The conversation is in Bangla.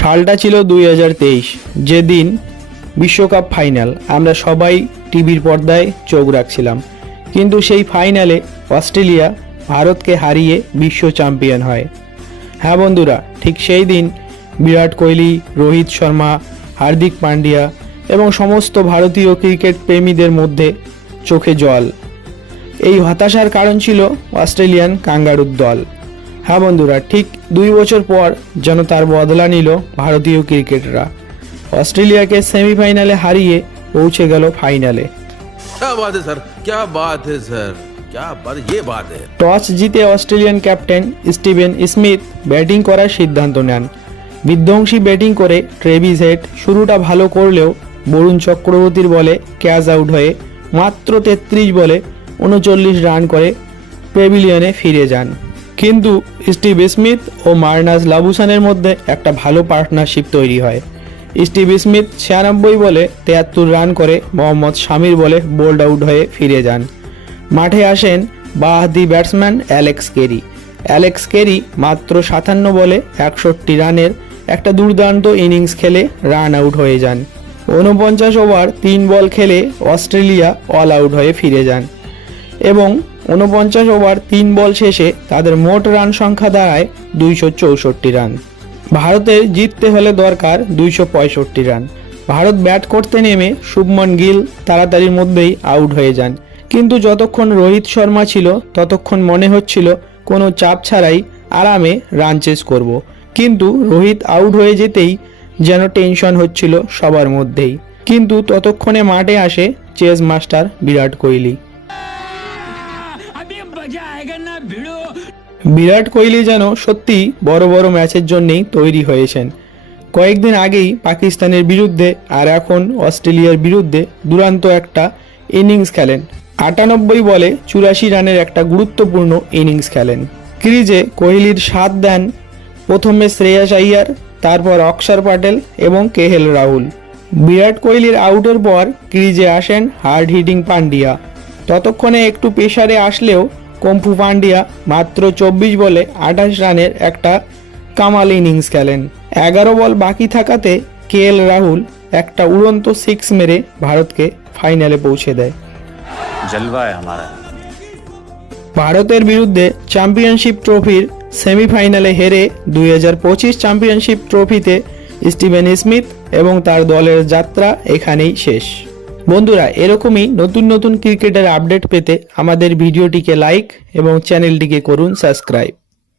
সালটা ছিল দুই হাজার তেইশ, যেদিন বিশ্বকাপ ফাইনাল। আমরা সবাই টিভির পর্দায় চোখ রাখছিলাম। কিন্তু সেই ফাইনালে অস্ট্রেলিয়া ভারতকে হারিয়ে বিশ্ব চ্যাম্পিয়ন হয়। হ্যাঁ বন্ধুরা, ঠিক সেই দিন বিরাট কোহলি, রোহিত শর্মা, হার্দিক পান্ডিয়া এবং সমস্ত ভারতীয় ক্রিকেট প্রেমীদের মধ্যে চোখে জল। এই হতাশার কারণ ছিল অস্ট্রেলিয়ান কাঙ্গারুর দল। হ্যাঁ বন্ধুরা ঠিক দুই বছর পর যেন তার বদলা নিল ভারতীয় ক্রিকেটরা। অস্ট্রেলিয়াকে সেমিফাইনালে হারিয়ে পৌঁছে গেল ফাইনালে। টস জিতে Australian captain Steven Smith batting করার সিদ্ধান্ত নেন। বিধ্বংসী ব্যাটিং করে ট্রেভিস হেড শুরুটা ভালো করলেও বরুণ চক্রবর্তীর বলে ক্যাচ আউট হয়ে মাত্র তেত্রিশ বলে উনচল্লিশ রান করে পেভিলিয়নে ফিরে যান। কিন্তু স্টিভ স্মিথ ও মার্নাস লাবুসানের মধ্যে একটা ভালো পার্টনারশিপ তৈরি হয়। স্টিভ স্মিথ ছিয়ানব্বই বলে তেয়াত্তর রান করে মোহাম্মদ শামির বলে বোল্ড আউট হয়ে ফিরে যান। মাঠে আসেন বাহাদি batsman Alex Carey. Alex Carey মাত্র সাতান্ন বলে একষট্টি রানের একটা দুর্দান্ত ইনিংস খেলে রান আউট হয়ে যান। ঊনপঞ্চাশ ওভার তিন বল খেলে অস্ট্রেলিয়া অল আউট হয়ে ফিরে যান। এবং ঊনপঞ্চাশ ওভার তিন বল শেষে তাদের মোট রান সংখ্যা দাঁড়ায় দুইশো চৌষট্টি রান। ভারতের জিততে হলে দরকার দুইশো পঁয়ষট্টি রান। ভারত ব্যাট করতে নেমে শুভমন গিল তাড়াতাড়ির মধ্যেই আউট হয়ে যান। কিন্তু যতক্ষণ রোহিত শর্মা ছিল, ততক্ষণ মনে হচ্ছিল কোনো চাপ ছাড়াই আরামে রান চেস করব। কিন্তু রোহিত আউট হয়ে যেতেই যেন টেনশন হচ্ছিল সবার মধ্যেই। কিন্তু ততক্ষণে মাঠে আসে চেস মাস্টার বিরাট কোহলি। বিরাট কোহলি যেন সত্যি বড় বড় ম্যাচের জন্যেই তৈরি হয়েছেন। কয়েকদিন আগেই পাকিস্তানের বিরুদ্ধে আর এখন অস্ট্রেলিয়ার বিরুদ্ধে দুরান্ত একটা ইনিংস খেলেন। আটানব্বই বলে চুরাশি রানের একটা গুরুত্বপূর্ণ ইনিংস খেলেন। ক্রিজে কোহলির সাথ দেন, প্রথমে শ্রেয়াস আইয়ার, তারপর অক্ষর প্যাটেল এবং কেহেল রাহুল। বিরাট কোহলির আউটের পর ক্রিজে আসেন হার্ড হিটিং পান্ডিয়া। ততক্ষণে একটু পেশারে আসলেও কম্পু পান্ডিয়া মাত্র চব্বিশ বলে আঠাশ রানের একটা কামাল ইনিংস খেলেন। এগারো বল বাকি থাকাতে কে এল রাহুল একটা উড়ন্ত সিক্স মেরে ভারতকে ফাইনালে পৌঁছে দেয়। ভারতের বিরুদ্ধে চ্যাম্পিয়নশিপ ট্রফির সেমিফাইনালে হেরে দুই হাজার পঁচিশ চ্যাম্পিয়নশিপ ট্রফিতে স্টিভেন স্মিথ এবং তার দলের যাত্রা এখানেই শেষ। বন্ধুরা এরকমই নতুন নতুন ক্রিকেটের আপডেট পেতে আমাদের ভিডিওটিকে লাইক এবং চ্যানেলটিকে করুন সাবস্ক্রাইব